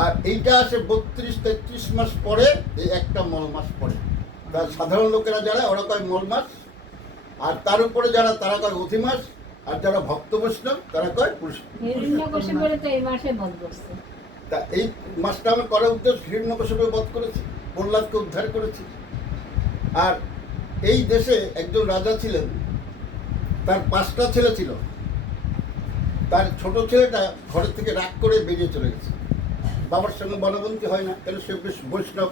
আর এইটা আসে 32-33 মাস পরে, এই একটা মল মাস পরে। তার সাধারণ লোকেরা যারা ওরা কয় মল মাস, আর তার উপরে যারা তারা কয় অধি মাস, আর যারা ভক্ত বৈষ্ণব তারা কয় পুরুষ। তা এই মাসটা আমার করার উদ্দেশ্য হিরণ্যকশিপুকে বধ করেছি, প্রহ্লাদকে উদ্ধার করেছি। আর এই দেশে একজন রাজা ছিলেন, তার 5টা ছেলে ছিল। তার ছোট ছেলেটা ঘরের থেকে রাগ করে বেরিয়ে চলে গেছে, বাবার সঙ্গে বনবন্তি হয় না, কেন সে বেশ বৈষ্ণব।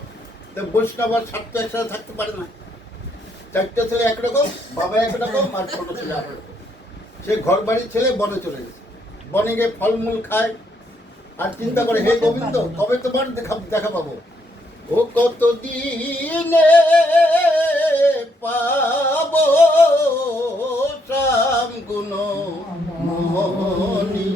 তো বৈষ্ণব আর ছাত্র একসাথে থাকতে পারে না। 4টে ছেলে একরকম, বাবা একরকম, আর ছোট ছেলে একরকম। সে ঘর বাড়ির ছেলে বনে চলে গেছে, বনে গিয়ে ফলমূল খায় আর চিন্তা করে, হে গোবিন্দ, কবে তোমার দেখা পাবো? ও কত দিনে পাবো শ্যাম গুণ মোহনী।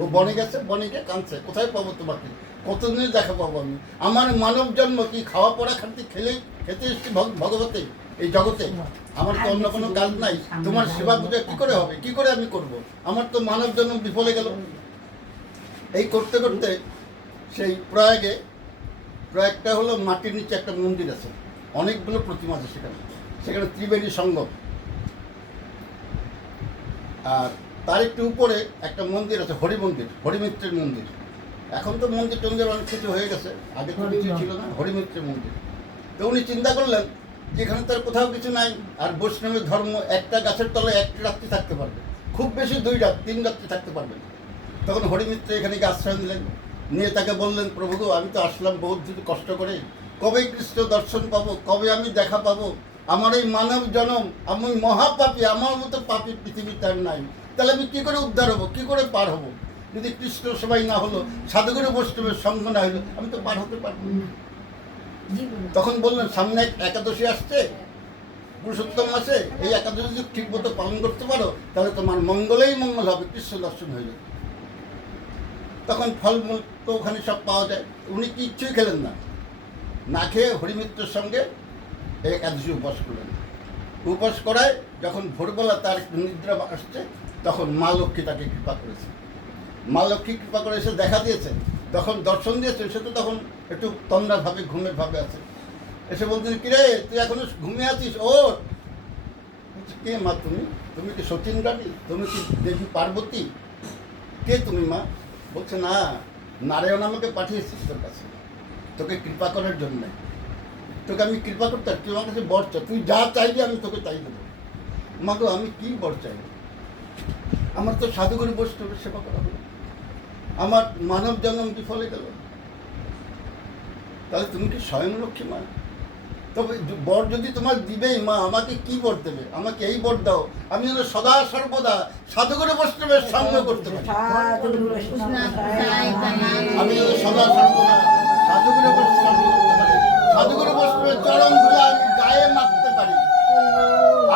ও বনে গেছে, বনে গিয়ে কাঁদছে, কোথায় পাবো তোমাকে, কতদিনে দেখা পাবো আমি? আমার মানব জন্ম কি খাওয়া পড়া খেতে এসছি ভগবতে, এই জগতে? আমার তো অন্য কোনো কাজ নাই, তোমার সেবা পূজা কি করে হবে, কি করে আমি করব? আমার তো মানব জন্ম বিফলে গেল। এই করতে করতে সেই প্রয়াগটা হলো মাটির নিচে একটা মন্দির আছে, অনেকগুলো প্রতিমা আছে সেখানে ত্রিবেণী সঙ্গম। আর তার একটু উপরে একটা মন্দির আছে, হরিমিত্রের মন্দির। এখন তো মন্দির টন্দির অনেক কিছু হয়ে গেছে, আগে তো কিছু ছিল না, হরিমিত্রের মন্দির। তো উনি চিন্তা করলেন যে এখানে তার কোথাও কিছু নাই, আর বৈষ্ণবের ধর্ম একটা গাছের তলায় 1 রাত্রি থাকতে পারবে, খুব বেশি 2 রাত 3 রাত্রি থাকতে পারবে। তখন হরিমিত্র এখানে গিয়ে আশ্রয় নিলেন, নিয়ে তাকে বললেন, প্রভু গো, আমি তো আসলাম বহুত দিন কষ্ট করে, কবে কৃষ্ণ দর্শন পাবো, কবে আমি দেখা পাবো? আমার এই মানব জনম, আমি মহাপাপী, আমার মতো পাপী পৃথিবীতে আর নাই। তাহলে আমি কী করে উদ্ধার হবো, কী করে পার হবো? যদি কৃষ্ণ সবাই না হলো, সাধুগুরু বৈষ্ণবের সঙ্গ না হলো, আমি তো পার হতে পারবো না। তখন বললেন, সামনে একাদশী আসছে পুরুষোত্তম মাসে, এই একাদশী যদি ঠিক মতো পালন করতে পারো, তাহলে তোমার মঙ্গলেই মঙ্গল হবে, কৃষ্ণ দর্শন হয়ে যাবে। তখন ফলমূল তো ওখানে সব পাওয়া যায়, উনি কিচ্ছুই খেলেন না, না খেয়ে হরিমিত্রের সঙ্গে একাদশী উপবাস করলেন। উপবাস করায় যখন ভোরবেলা তার নিদ্রা আসছে, তখন মা লক্ষ্মী তাকে কৃপা করেছে। মা লক্ষ্মী কৃপা করে এসে দেখা দিয়েছে, তখন দর্শন দিয়েছে। সে তো তখন একটু তন্দ্রা ভাবে, ঘুমের ভাবে আছে। এসে বলতেন, কিরে তুই এখনো ঘুমিয়ে আছিস, ওর কে মা তুমি কি সতীন রানী, তুমি কি দেবী পার্বতী, কে তুমি মা? বলছে, না, নারায়ণ আমাকে পাঠিয়েছিস তোর কাছে, তোকে কৃপা করার জন্য। তোকে আমি কৃপা করতে, তুই আমার কাছে বর চা, তুই যা চাইবি আমি তোকে তাই দেবো। মা গো, আমি কি বর চাইব? আমার তো সাধুগুরু বৈষ্ণবের সেবা করা হলো, আমার মানব জন্ম বিফলে গেল, তাহলে তুমি কি স্বয়ং লক্ষ্মী মা? তবে বর যদি তোমার দিবেই, মা আমাকে কি বর দেবে? আমাকে এই বর দাও, আমি যেন সদা সর্বদা সাধুগুরু বৈষ্ণবের সঙ্গ করতে পারি। আমি যেন সদা সর্বদা সাধুগুরু বৈষ্ণবের সঙ্গ করতে পারি, সাধুগুরু বৈষ্ণবের চরণ ধুলা আমি গায়ে মাখতে পারি,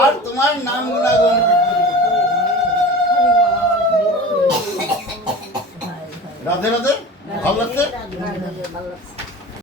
আর তোমার নাম গুণাগুণ কীর্তন করতে পারি। রাধে রাধে, ভালো লাগছে?